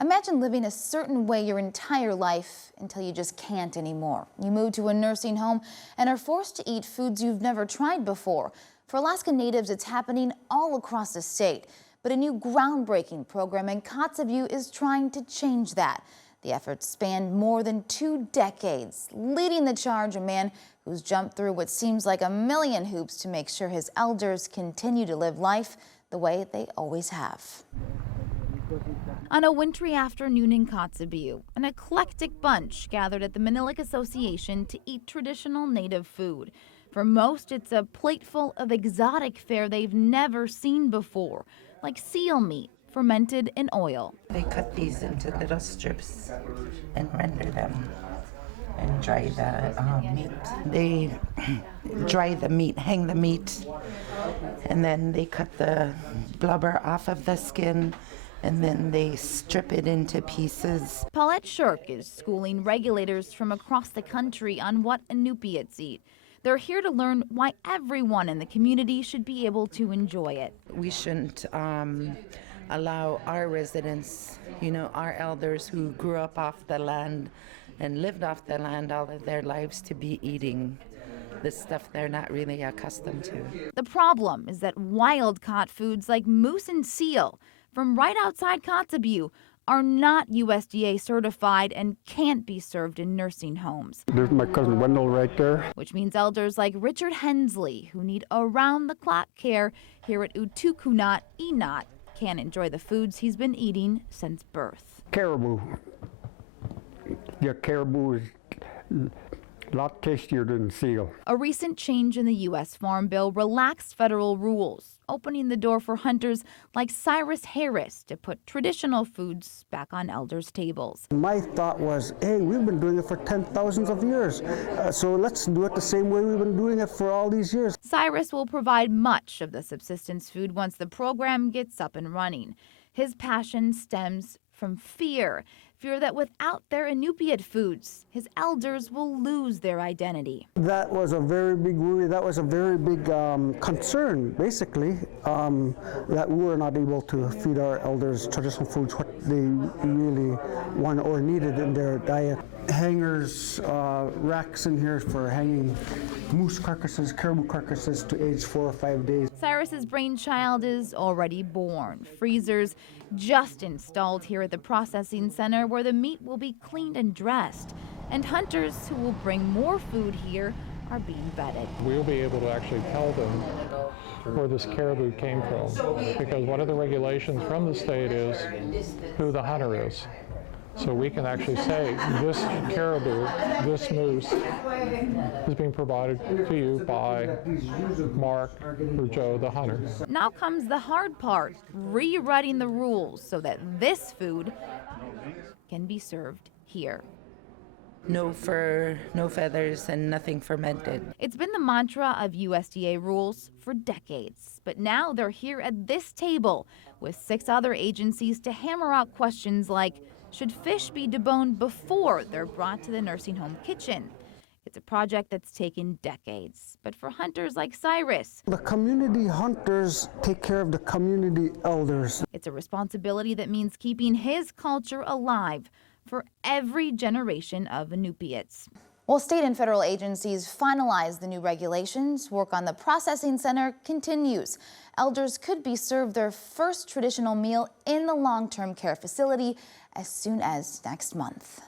Imagine living a certain way your entire life until you just can't anymore. You move to a nursing home and are forced to eat foods you've never tried before. For Alaska Natives, it's happening all across the state. But a new groundbreaking program in Kotzebue is trying to change that. The efforts spanned more than 2 decades. Leading the charge, a man who's jumped through what seems like a million hoops to make sure his elders continue to live life the way they always have. On a wintry afternoon in Kotzebue, an eclectic bunch gathered at the Manilic Association to eat traditional native food. For most, it's a plateful of exotic fare they've never seen before, like seal meat fermented in oil. They cut these into little strips and render them and dry the meat. They dry the meat, hang the meat, and then they cut the blubber off of the skin, and then they strip it into pieces. Paulette Shirk is schooling regulators from across the country on what Inupiats eat. They're here to learn why everyone in the community should be able to enjoy it. We shouldn't allow our residents, our elders who grew up off the land and lived off the land all of their lives, to be eating the stuff they're not really accustomed to. The problem is that wild-caught foods like moose and seal from right outside Kotzebue are not USDA certified and can't be served in nursing homes. There's my cousin Wendell right there. Which means elders like Richard Hensley, who need around-the-clock care here at Utukunat Inat, can't enjoy the foods he's been eating since birth. Caribou. Yeah, caribou is a lot tastier than seal. A recent change in the U.S. Farm Bill relaxed federal rules, opening the door for hunters like Cyrus Harris to put traditional foods back on elders' tables. My thought was, hey, we've been doing it for 10,000s of years, so let's do it the same way we've been doing it for all these years. Cyrus will provide much of the subsistence food once the program gets up and running. His passion stems from fear that without their Inupiat foods, his elders will lose their identity. That was a very big worry. That was a very big concern, basically, that we were not able to feed our elders traditional foods, what they really wanted or needed in their diet. Hangers, racks in here for hanging moose carcasses, caribou carcasses to age 4 or 5 days. Cyrus's brainchild is already born. Freezers just installed here at the processing center where the meat will be cleaned and dressed. And hunters who will bring more food here are being vetted. We'll be able to actually tell them where this caribou came from, because one of the regulations from the state is who the hunter is. So we can actually say, this caribou, this moose is being provided to you by Mark or Joe the hunter. Now comes the hard part, rewriting the rules so that this food can be served here. No fur, no feathers, and nothing fermented. It's been the mantra of USDA rules for decades, but now they're here at this table with 6 other agencies to hammer out questions like, should fish be deboned before they're brought to the nursing home kitchen? It's a project that's taken decades, but for hunters like Cyrus, the community hunters take care of the community elders. It's a responsibility that means keeping his culture alive for every generation of Inupiats. While state and federal agencies finalize the new regulations, work on the processing center continues. Elders could be served their first traditional meal in the long-term care facility as soon as next month.